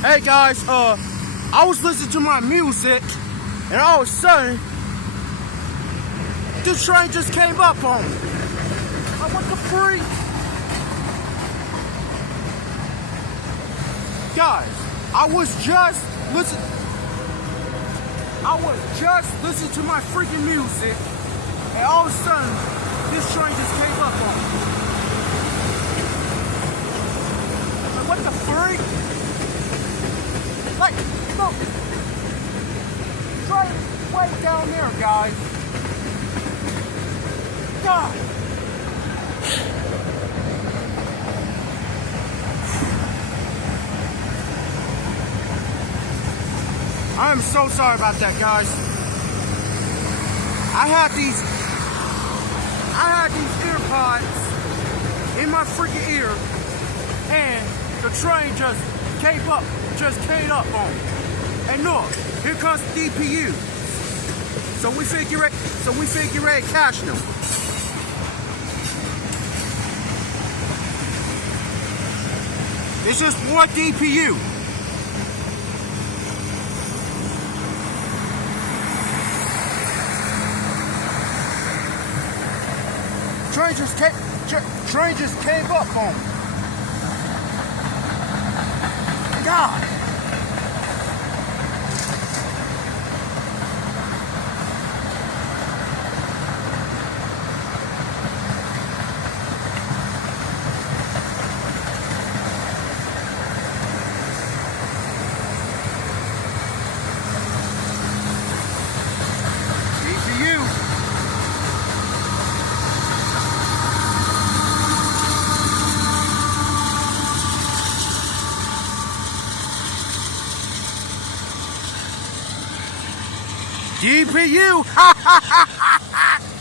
Hey guys, I was listening to my music, and all of a sudden, this train just came up on me. Like, what the freak? Guys, I was just listening to my freaking music, and all of a sudden, this train just came up on me. Like, what the freak? Like, look, train way down there, guys. God. I am so sorry about that, guys. I had these earpods in my freaking ear, and the train just came up on me. And look, here comes DPU. So we figure it catch them. It's just one DPU. Train just came up on me. God. DPU. DPU! Ha ha ha ha ha!